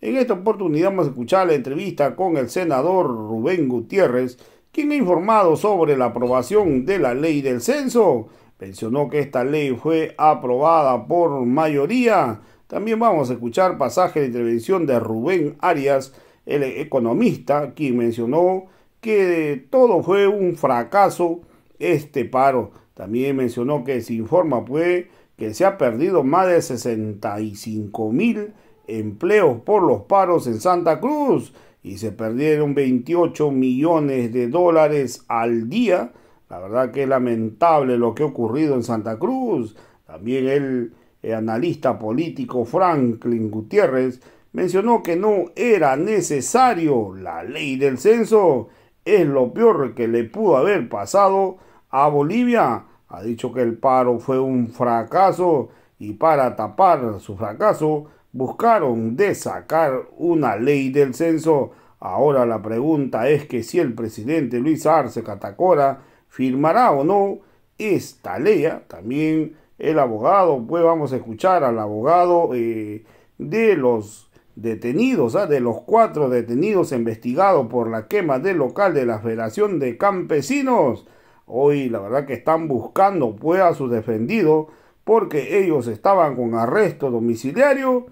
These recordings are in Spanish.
En esta oportunidad vamos a escuchar la entrevista con el senador Rubén Gutiérrez, quien ha informado sobre la aprobación de la ley del censo. Mencionó que esta ley fue aprobada por mayoría. También vamos a escuchar pasaje de intervención de Rubén Arias, el economista, quien mencionó que todo fue un fracaso este paro. También mencionó que se informa pues que se ha perdido más de 65.000 empleos por los paros en Santa Cruz y se perdieron 28 millones de dólares al día. La verdad que es lamentable lo que ha ocurrido en Santa Cruz. También el analista político Franklin Gutiérrez mencionó que no era necesario la ley del censo. Es lo peor que le pudo haber pasado a Bolivia. Ha dicho que el paro fue un fracaso y para tapar su fracaso buscaron de sacar una ley del censo. Ahora la pregunta es que si el presidente Luis Arce Catacora firmará o no esta ley. También el abogado, pues vamos a escuchar al abogado de los detenidos, de los 4 detenidos investigados por la quema del local de la Federación de Campesinos. Hoy la verdad que están buscando pues a sus defendidos porque ellos estaban con arresto domiciliario.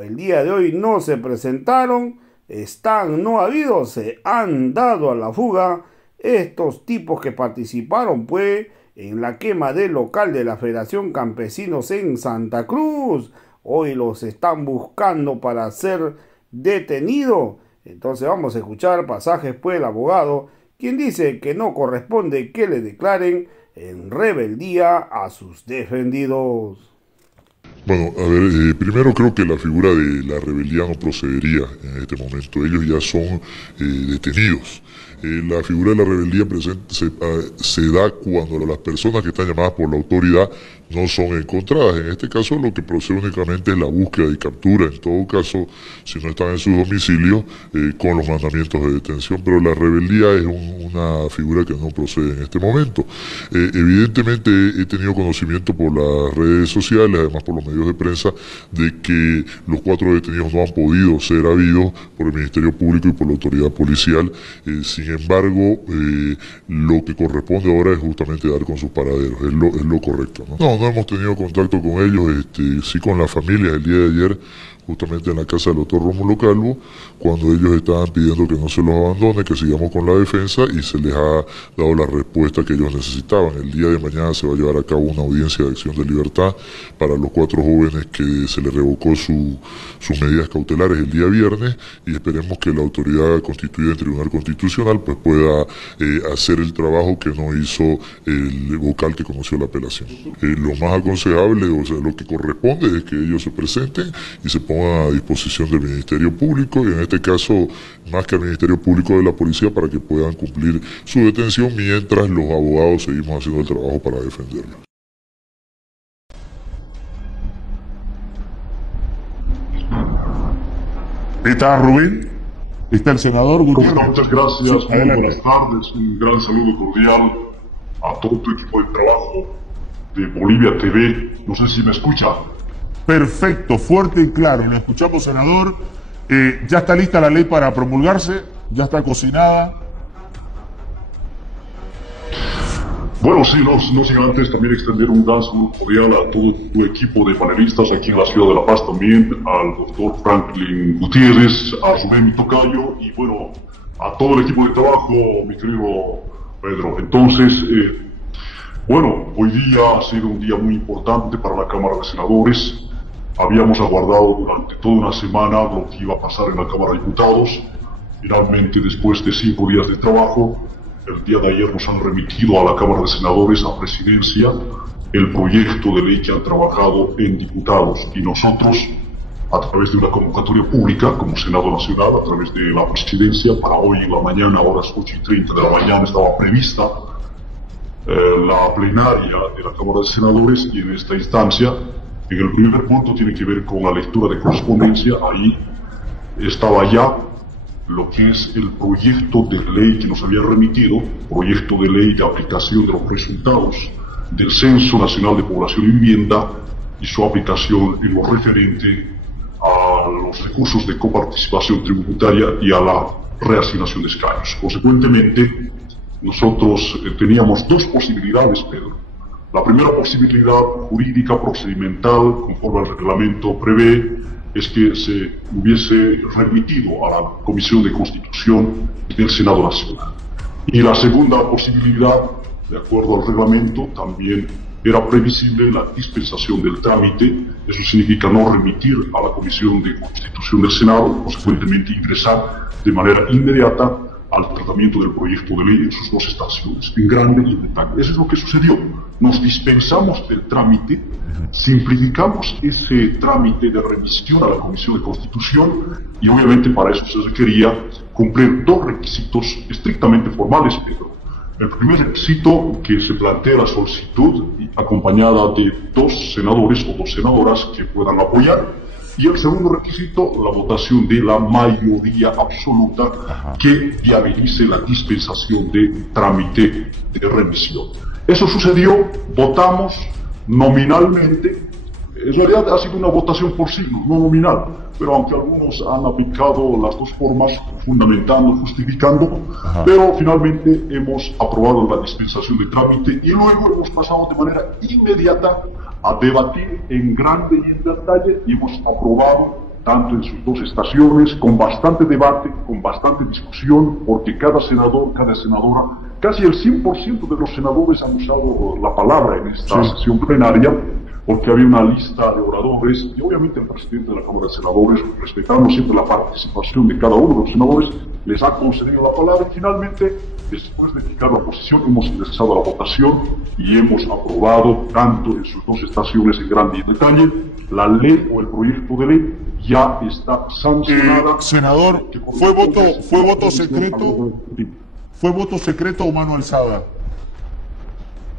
El día de hoy no se presentaron, están no habidos, se han dado a la fuga estos tipos que participaron pues en la quema del local de la Federación Campesinos en Santa Cruz. Hoy los están buscando para ser detenidos. Entonces vamos a escuchar pasajes pues del abogado, quien dice que no corresponde que le declaren en rebeldía a sus defendidos. Bueno, a ver, primero creo que la figura de la rebeldía no procedería en este momento. Ellos ya son detenidos. La figura de la rebeldía se da cuando las personas que están llamadas por la autoridad no son encontradas. En este caso lo que procede únicamente es la búsqueda y captura, en todo caso, si no están en sus domicilios, con los mandamientos de detención, pero la rebeldía es una figura que no procede en este momento. Evidentemente he tenido conocimiento por las redes sociales, además por los medios de prensa, de que los 4 detenidos no han podido ser habidos por el Ministerio Público y por la autoridad policial. Sin embargo, lo que corresponde ahora es justamente dar con sus paraderos, es lo correcto, ¿no? No hemos tenido contacto con ellos, sí con la familia el día de ayer, justamente en la casa del doctor Rómulo Calvo, cuando ellos estaban pidiendo que no se los abandone, que sigamos con la defensa, y se les ha dado la respuesta que ellos necesitaban. El día de mañana se va a llevar a cabo una audiencia de acción de libertad para los 4 jóvenes que se les revocó sus medidas cautelares el día viernes, y esperemos que la autoridad constituida en Tribunal Constitucional pues pueda hacer el trabajo que no hizo el vocal que conoció la apelación. Lo más aconsejable, o sea, lo que corresponde es que ellos se presenten y se pongan a disposición del Ministerio Público, y en este caso más que al Ministerio Público, de la policía, para que puedan cumplir su detención mientras los abogados seguimos haciendo el trabajo para defenderlos. ¿Está Rubén? ¿Está el senador Gutiérrez? Muchas gracias, muy buenas tardes, un gran saludo cordial a todo tu equipo de trabajo de Bolivia TV. No sé si me escucha. Perfecto, fuerte y claro, lo escuchamos, senador. ¿Ya está lista la ley para promulgarse? ¿Ya está cocinada? Bueno, sí, no sin antes también extender un gran saludo cordial a todo tu equipo de panelistas aquí en la ciudad de La Paz, también al doctor Franklin Gutiérrez, a Rubén mi tocayo, y bueno, a todo el equipo de trabajo, mi querido Pedro. Entonces, bueno, hoy día ha sido un día muy importante para la Cámara de Senadores. Habíamos aguardado durante toda una semana lo que iba a pasar en la Cámara de Diputados. Finalmente, después de 5 días de trabajo, el día de ayer nos han remitido a la Cámara de Senadores, a Presidencia, el proyecto de ley que han trabajado en diputados, y nosotros, a través de una convocatoria pública como Senado Nacional, a través de la Presidencia, para hoy en la mañana, a horas 8:30 de la mañana, estaba prevista la plenaria de la Cámara de Senadores, y en esta instancia, en el primer punto, tiene que ver con la lectura de correspondencia. Ahí estaba ya lo que es el proyecto de ley que nos había remitido, proyecto de ley de aplicación de los resultados del Censo Nacional de Población y Vivienda y su aplicación en lo referente a los recursos de coparticipación tributaria y a la reasignación de escaños. Consecuentemente, nosotros teníamos dos posibilidades, Pedro. La primera posibilidad jurídica procedimental, conforme al reglamento prevé, es que se hubiese remitido a la Comisión de Constitución del Senado Nacional. Y la segunda posibilidad, de acuerdo al reglamento, también era previsible la dispensación del trámite. Eso significa no remitir a la Comisión de Constitución del Senado, consecuentemente ingresar de manera inmediata al tratamiento del proyecto de ley en sus dos estaciones, en grande y en detalle. Eso es lo que sucedió. Nos dispensamos del trámite, simplificamos ese trámite de remisión a la Comisión de Constitución y obviamente para eso se requería cumplir dos requisitos estrictamente formales, Pedro. El primer requisito, que se plantea la solicitud acompañada de dos senadores o dos senadoras que puedan apoyar, y el segundo requisito, la votación de la mayoría absoluta que viabilice la dispensación de trámite de remisión. Eso sucedió, votamos nominalmente. En realidad ha sido una votación por signos, no nominal, pero aunque algunos han aplicado las dos formas, fundamentando, justificando, pero finalmente hemos aprobado la dispensación de trámite y luego hemos pasado de manera inmediata a debatir en grande y en detalle y hemos aprobado tanto en sus dos estaciones, con bastante debate, con bastante discusión, porque cada senador, cada senadora, casi el 100% de los senadores han usado la palabra en esta sesión plenaria, porque había una lista de oradores y obviamente el presidente de la Cámara de Senadores, respetando siempre la participación de cada uno de los senadores, les ha concedido la palabra y finalmente, después de fijar la posición, hemos ingresado a la votación y hemos aprobado, tanto en sus dos estaciones en grande y en detalle, la ley o el proyecto de ley ya está sancionada. Senador, ¿fue voto secreto? ¿Fue voto secreto o mano alzada?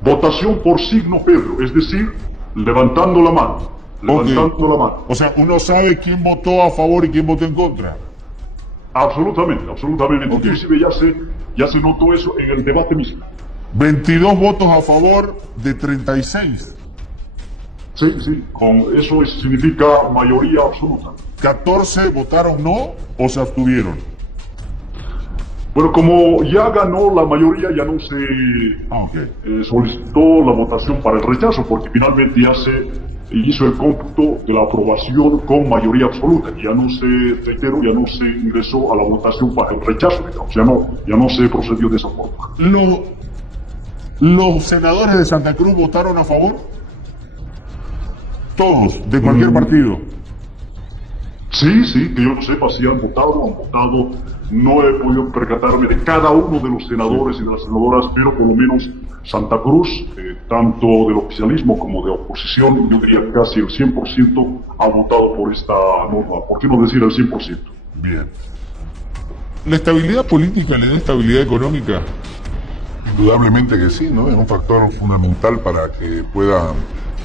Votación por signo, Pedro, es decir, levantando la mano. Levantando la mano. O sea, uno sabe quién votó a favor y quién votó en contra. Absolutamente, absolutamente. Inclusive ya se notó eso en el debate mismo. 22 votos a favor de 36. Sí, con eso significa mayoría absoluta. 14 votaron no o se abstuvieron. Bueno, como ya ganó la mayoría, ya no se solicitó la votación para el rechazo, porque finalmente ya se hizo el cómputo de la aprobación con mayoría absoluta. Ya no se, reitero, ya no se ingresó a la votación para el rechazo, digamos, ya no se procedió de esa forma. ¿Los senadores de Santa Cruz votaron a favor? Todos, de cualquier partido. Sí, que yo lo sepa, si han votado. No he podido percatarme de cada uno de los senadores y de las senadoras, pero por lo menos Santa Cruz, tanto del oficialismo como de oposición, yo diría casi el 100% ha votado por esta norma. ¿Por qué no decir el 100%? Bien. ¿La estabilidad política le da estabilidad económica? Indudablemente que sí, ¿no? Es un factor fundamental para que puedan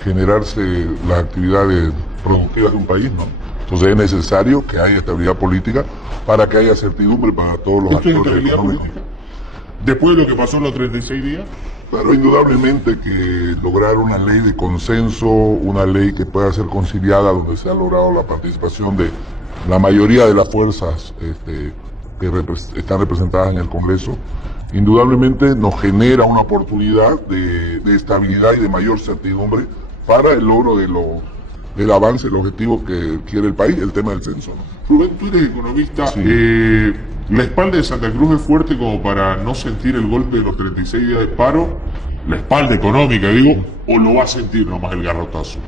generarse las actividades productivas de un país, ¿no? Entonces es necesario que haya estabilidad política para que haya certidumbre para todos los actores económicos. Después de lo que pasó en los 36 días. Pero indudablemente que lograr una ley de consenso, una ley que pueda ser conciliada, donde se ha logrado la participación de la mayoría de las fuerzas que están representadas en el Congreso, indudablemente nos genera una oportunidad de estabilidad y de mayor certidumbre para el logro del avance, el objetivo que quiere el país, el tema del censo, ¿no? Rubén, tú eres economista. Sí. ¿La espalda de Santa Cruz es fuerte como para no sentir el golpe de los 36 días de paro? La espalda económica, digo, ¿o lo va a sentir nomás el garrotazo?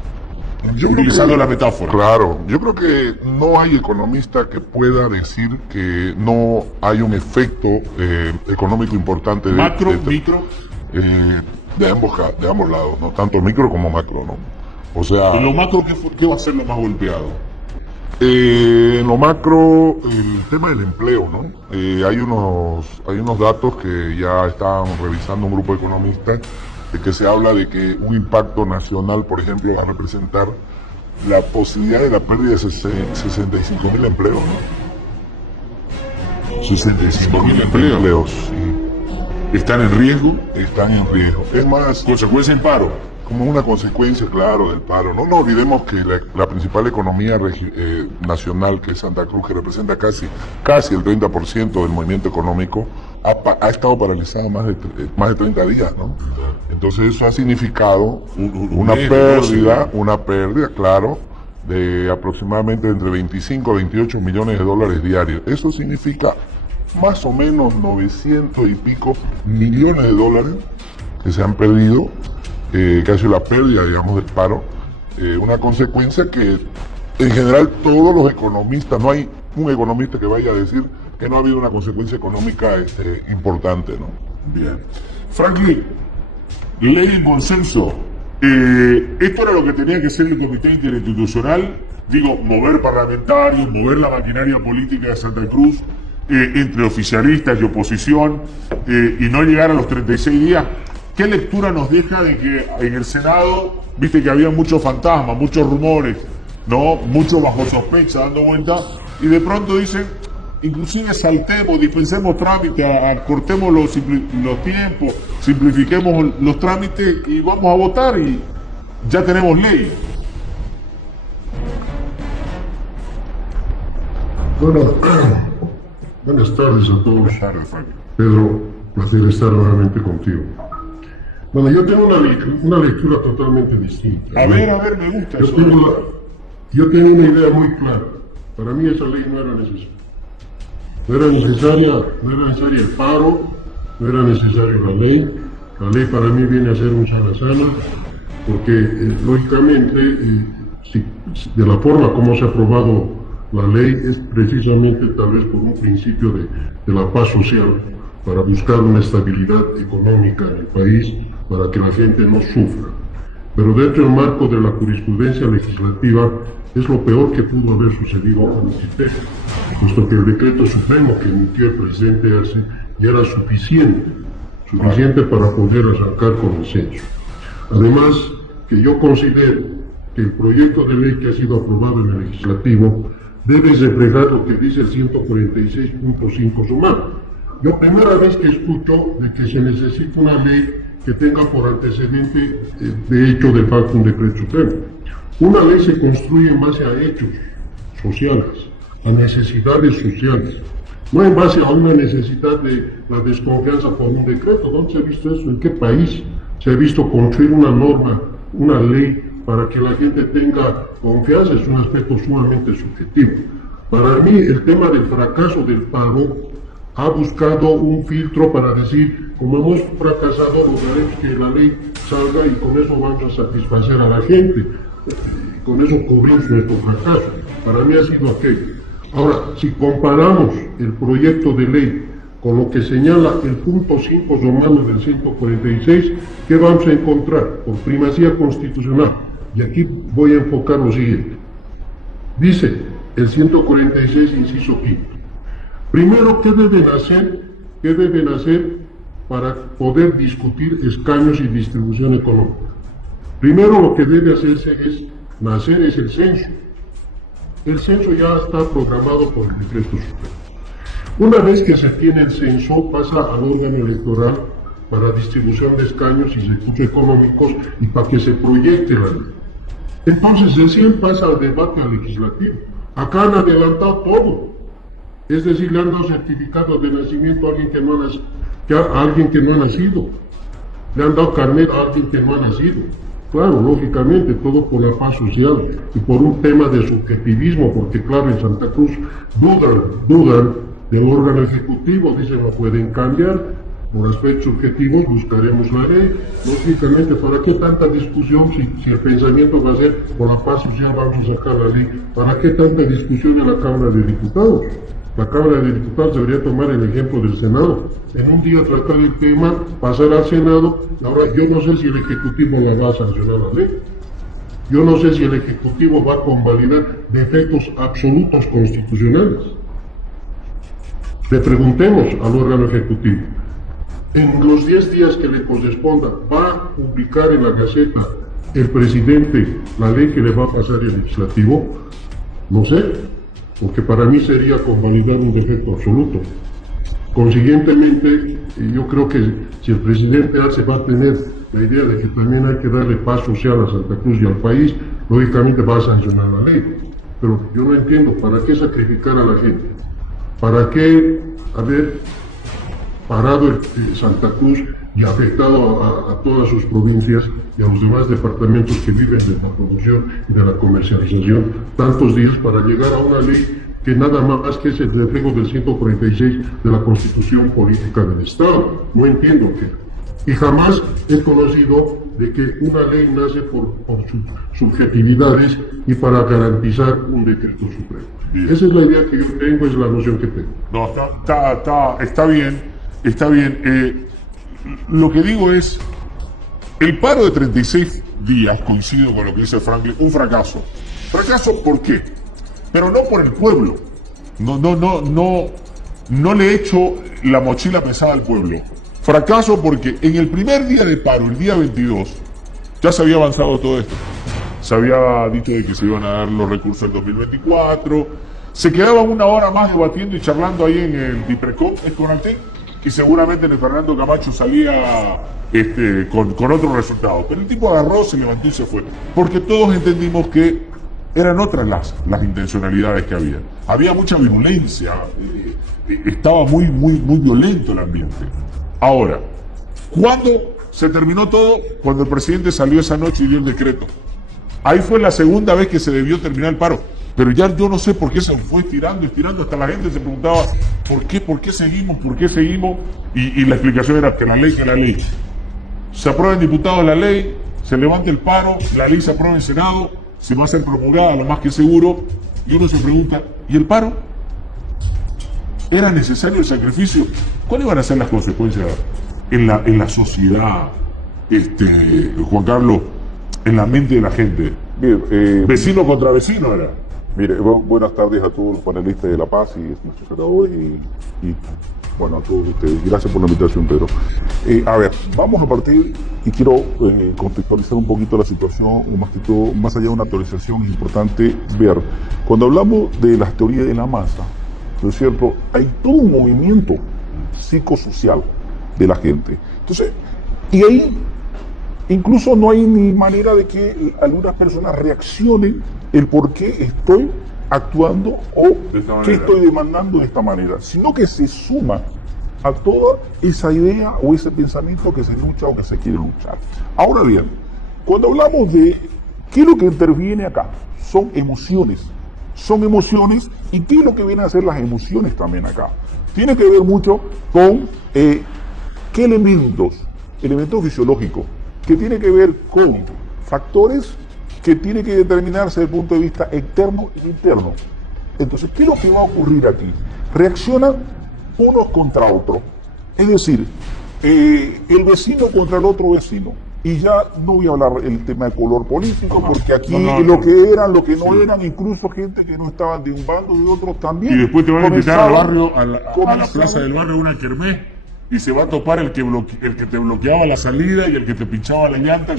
Utilizando la metáfora. Claro, yo creo que no hay economista que pueda decir que no hay un efecto económico importante. ¿Macro, micro? De ambos lados, ¿no? Tanto micro como macro, ¿no? O sea... ¿En lo macro qué va a ser lo más golpeado? En lo macro, el tema del empleo, ¿no? Hay unos datos que ya están revisando un grupo de economistas, de que se habla de que un impacto nacional, por ejemplo, va a representar la posibilidad de la pérdida de 65.000 empleos, ¿no? 65.000 empleos. Sí. ¿Están en riesgo? Están en riesgo. Es más... ¿Consecuencia en paro? como una consecuencia, claro, del paro. No nos olvidemos que la principal economía nacional, que es Santa Cruz, que representa casi el 30% del movimiento económico, ha estado paralizado más de 30 días, ¿no? Entonces eso ha significado una pérdida, claro, de aproximadamente entre 25 a 28 millones de dólares diarios. Eso significa más o menos 900 y pico millones de dólares que se han perdido, que ha sido la pérdida, digamos, del paro, una consecuencia que en general todos los economistas, no hay un economista que vaya a decir que no ha habido una consecuencia económica importante, ¿no? Bien. Franklin, ley en consenso. Esto era lo que tenía que ser el comité interinstitucional, digo, mover parlamentarios, mover la maquinaria política de Santa Cruz, entre oficialistas y oposición, y no llegar a los 36 días. ¿Qué lectura nos deja de que en el Senado, viste que había muchos fantasmas, muchos rumores, ¿no? Mucho bajo sospecha dando vuelta, y de pronto dicen, inclusive saltemos, dispensemos trámites, acortemos los tiempos, simplifiquemos los trámites y vamos a votar y ya tenemos ley? Bueno, buenas tardes a todos. Pedro, placer estar nuevamente contigo. Bueno, yo tengo una lectura totalmente distinta. A ver, me gusta eso. Yo tengo una idea muy clara. Para mí esa ley no era necesaria. No era necesario el paro, no era necesario la ley. La ley para mí viene a ser un sana, porque lógicamente, de la forma como se ha aprobado la ley, es precisamente tal vez por un principio de la paz social, para buscar una estabilidad económica en el país, para que la gente no sufra. Pero dentro del marco de la jurisprudencia legislativa, es lo peor que pudo haber sucedido con el sistema, puesto que el decreto supremo que emitió el presidente Arce ya era suficiente para poder arrancar con el censo. Además, que yo considero que el proyecto de ley que ha sido aprobado en el legislativo debe reflejar lo que dice el 146.5 sumar. Yo primera vez que escucho de que se necesita una ley que tenga por antecedente de hecho de facto un decreto supremo. Una ley se construye en base a hechos sociales, a necesidades sociales, no en base a una necesidad de la desconfianza por un decreto. ¿Dónde se ha visto eso? ¿En qué país se ha visto construir una norma, una ley para que la gente tenga confianza? Es un aspecto sumamente subjetivo. Para mí el tema del fracaso del paro ha buscado un filtro para decir, como hemos fracasado, lograremos que la ley salga y con eso vamos a satisfacer a la gente. Con eso cubrimos nuestro fracaso. Para mí ha sido aquello. Ahora, si comparamos el proyecto de ley con lo que señala el punto 5 romano del 146, ¿qué vamos a encontrar? Por primacía constitucional. Y aquí voy a enfocar lo siguiente. Dice el 146, inciso quinto. Primero, ¿qué deben hacer para poder discutir escaños y distribución económica? Primero, lo que debe hacerse es el censo. El censo ya está programado por el decreto supremo. Una vez que se tiene el censo, pasa al órgano electoral para distribución de escaños y recursos económicos y para que se proyecte la ley. Entonces, recién pasa al debate legislativo. Acá han adelantado todo. Es decir, le han dado certificado de nacimiento a alguien que no ha nacido. Le han dado carnet a alguien que no ha nacido. Claro, lógicamente, todo por la paz social y por un tema de subjetivismo, porque claro, en Santa Cruz dudan del órgano ejecutivo, dicen no pueden cambiar, por aspectos subjetivos buscaremos la ley. Lógicamente, ¿para qué tanta discusión si el pensamiento va a ser por la paz social vamos a sacar la ley? ¿Para qué tanta discusión en la Cámara de Diputados? La Cámara de Diputados debería tomar el ejemplo del Senado. En un día tratar el tema, pasar al Senado. Ahora, yo no sé si el Ejecutivo la va a sancionar la ley. Yo no sé si el Ejecutivo va a convalidar defectos absolutos constitucionales. Le preguntemos al órgano ejecutivo. En los 10 días que le corresponda, ¿va a publicar en la Gaceta el presidente la ley que le va a pasar el legislativo? No sé, porque para mí sería convalidar un defecto absoluto. Consiguientemente, yo creo que si el presidente Arce va a tener la idea de que también hay que darle paz social a Santa Cruz y al país, lógicamente va a sancionar la ley. Pero yo no entiendo, ¿para qué sacrificar a la gente? ¿Para qué haber parado Santa Cruz y afectado a todas sus provincias y a los demás departamentos que viven de la producción y de la comercialización tantos días para llegar a una ley que nada más que es el reflejo del 146 de la Constitución Política del Estado? No entiendo qué. Y jamás he conocido de que una ley nace por sus subjetividades y para garantizar un decreto supremo. Bien. Esa es la idea que yo tengo, es la noción que tengo. No, está bien, está bien. Lo que digo es, el paro de 36 días, coincido con lo que dice Franklin, un fracaso. ¿Fracaso por qué? Pero no por el pueblo. No le echo la mochila pesada al pueblo. Fracaso porque en el primer día de paro, el día 22, ya se había avanzado todo esto. Se había dicho de que se iban a dar los recursos en 2024. Se quedaban una hora más debatiendo y charlando ahí en el Diprecom, el Conaltec, y seguramente el Fernando Camacho salía con otro resultado. Pero el tipo agarró, se levantó y se fue. Porque todos entendimos que eran otras las intencionalidades que había. Había mucha virulencia, estaba muy violento el ambiente. Ahora, ¿cuándo se terminó todo? Cuando el presidente salió esa noche y dio el decreto. Ahí fue la segunda vez que se debió terminar el paro. Pero ya yo no sé por qué se fue estirando, hasta la gente se preguntaba ¿por qué seguimos? Y la explicación era que la ley. Se aprueba en diputados la ley, se levanta el paro, la ley se aprueba en Senado, se va a ser promulgada, lo más que seguro, y uno se pregunta, ¿y el paro? ¿Era necesario el sacrificio? ¿Cuáles van a ser las consecuencias en la sociedad, Juan Carlos, en la mente de la gente? Bien, vecino contra vecino era. Mire, buenas tardes a todos los panelistas de La Paz y nuestros senadores y bueno, a todos ustedes. Gracias por la invitación, Pedro. A ver, vamos a partir y quiero contextualizar un poquito la situación, más que todo, más allá de una actualización, es importante ver, cuando hablamos de las teorías de la masa, ¿no es cierto? Hay todo un movimiento psicosocial de la gente. Entonces, y ahí incluso no hay ni manera de que algunas personas reaccionen el por qué estoy actuando o qué estoy demandando de esta manera, sino que se suma a toda esa idea o ese pensamiento que se lucha o que se quiere luchar. Ahora bien, cuando hablamos de qué es lo que interviene acá, son emociones y qué es lo que vienen a ser las emociones también acá. Tiene que ver mucho con qué elementos fisiológicos, que tiene que ver con factores que tiene que determinarse desde el punto de vista externo e interno. Entonces, ¿qué es lo que va a ocurrir aquí? Reaccionan unos contra otros. Es decir, el vecino contra el otro vecino. Y ya no voy a hablar el tema de color político, porque aquí lo que eran, lo que no eran, incluso gente que no estaban de un bando y de otro también. Y después te van a invitar al barrio, a la plaza del barrio, una kermés, y se va a topar el que te bloqueaba la salida y el que te pinchaba la llanta.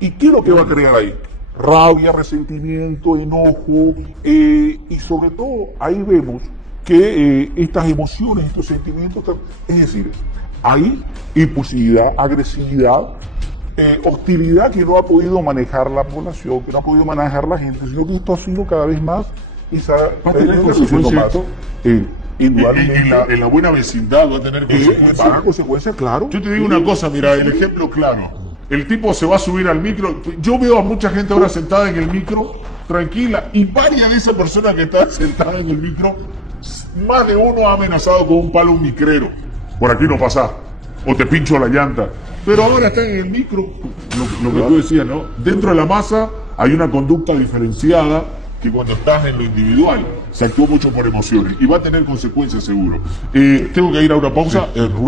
¿Y qué es lo que va a crear ahí? Rabia, resentimiento, enojo, y sobre todo ahí vemos que estas emociones, estos sentimientos, es decir, hay impulsividad, agresividad, hostilidad que no ha podido manejar la población, que no ha podido manejar la gente, sino que esto ha sido cada vez más y se ha tener consecuencias en la buena vecindad, va a tener consecuencias. Claro. Yo te digo una cosa, mira, el ejemplo claro. El tipo se va a subir al micro. Yo veo a mucha gente ahora sentada en el micro, tranquila, y varias de esas personas que están sentadas en el micro, más de uno ha amenazado con un palo un micrero. Por aquí no pasás, o te pincho la llanta. Pero ahora están en el micro, lo que tú decías, ¿no? Dentro de la masa hay una conducta diferenciada que cuando estás en lo individual se actúa mucho por emociones y va a tener consecuencias seguro. Tengo que ir a una pausa. Rubén.